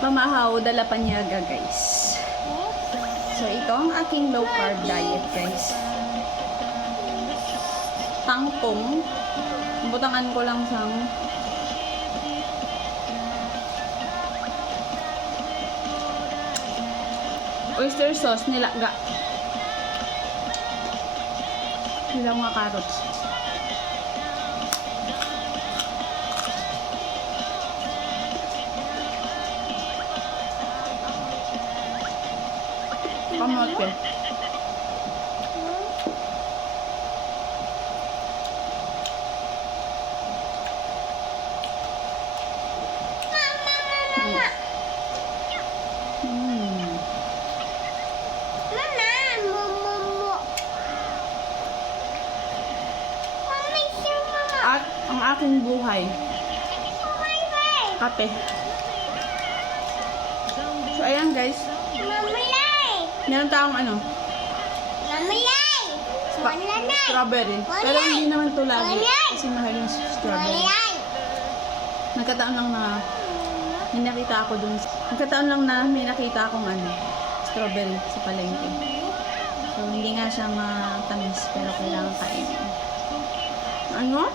Mamahaw dala panyaga, guys. So, ito ang aking low carb diet, guys. Tangkong. Butangan ko lang sang oyster sauce nilaga. Hilaw nga carrots. Kamote. At ang aking buhay. Kape. So, ayan guys. Meron tayong ano? Strawberry. Pero hindi naman to lagi. Kasi mahal yung strawberry. Nagkataon lang na may nakita ako dun. Nagkataon lang na may nakita akong ano, strawberry sa palengke. So, hindi nga siya matamis pero kailangan kainin. Ano?